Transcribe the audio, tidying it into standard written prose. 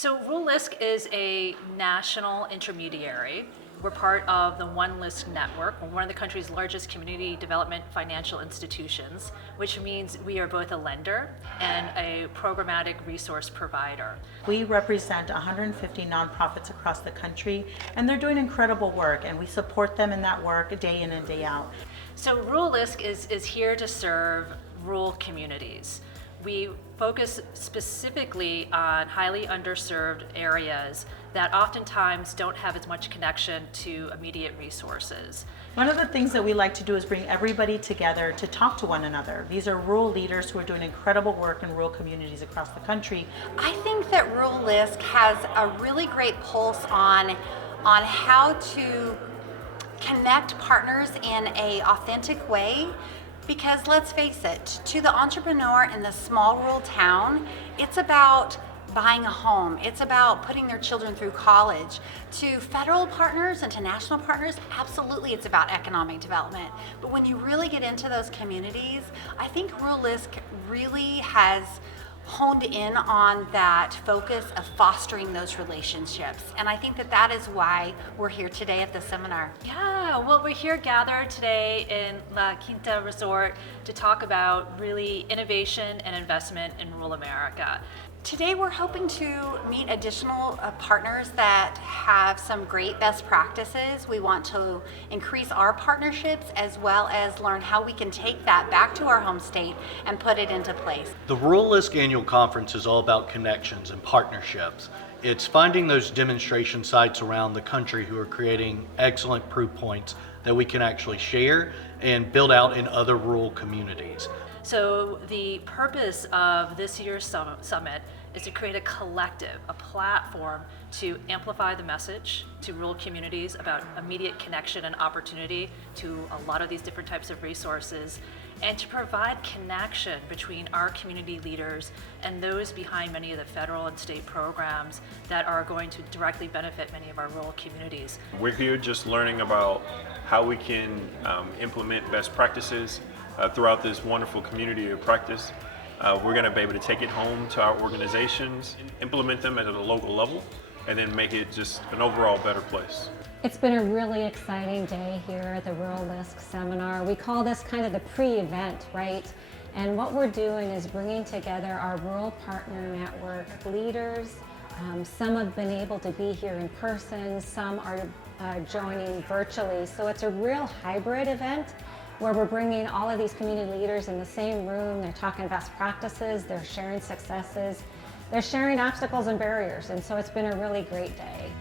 So Rural LISC is a national intermediary. We're part of the One LISC network. We're one of the country's largest community development financial institutions, which means we are both a lender and a programmatic resource provider. We represent 150 nonprofits across the country, and they're doing incredible work, and we support them in that work day in and day out. So Rural LISC is here to serve rural communities. We focus specifically on highly underserved areas that oftentimes don't have as much connection to immediate resources. One of the things that we like to do is bring everybody together to talk to one another. These are rural leaders who are doing incredible work in rural communities across the country. I think that Rural LISC has a really great pulse on how to connect partners in an authentic way. Because let's face it, to the entrepreneur in the small rural town, it's about buying a home. It's about putting their children through college. To federal partners and to national partners, absolutely it's about economic development. But when you really get into those communities, I think Rural LISC really has honed in on that focus of fostering those relationships. And I think that that is why we're here today at the seminar. Yeah, well, we're here gathered today in La Quinta Resort to talk about really innovation and investment in rural America. Today we're hoping to meet additional partners that have some great best practices. We want to increase our partnerships as well as learn how we can take that back to our home state and put it into place. The Rural LISC Annual Conference is all about connections and partnerships. It's finding those demonstration sites around the country who are creating excellent proof points that we can actually share and build out in other rural communities. So the purpose of this year's summit is to create a collective, a platform to amplify the message to rural communities about immediate connection and opportunity to a lot of these different types of resources, and to provide connection between our community leaders and those behind many of the federal and state programs that are going to directly benefit many of our rural communities. We're here just learning about how we can implement best practices throughout this wonderful community of practice. We're going to be able to take it home to our organizations, implement them at a local level, and then make it just an overall better place. It's been a really exciting day here at the Rural LISC seminar. We call this kind of the pre-event, right? And what we're doing is bringing together our rural partner network leaders. Some have been able to be here in person, some are joining virtually. So it's a real hybrid event where we're bringing all of these community leaders in the same room. They're talking best practices, they're sharing successes, they're sharing obstacles and barriers. And so it's been a really great day.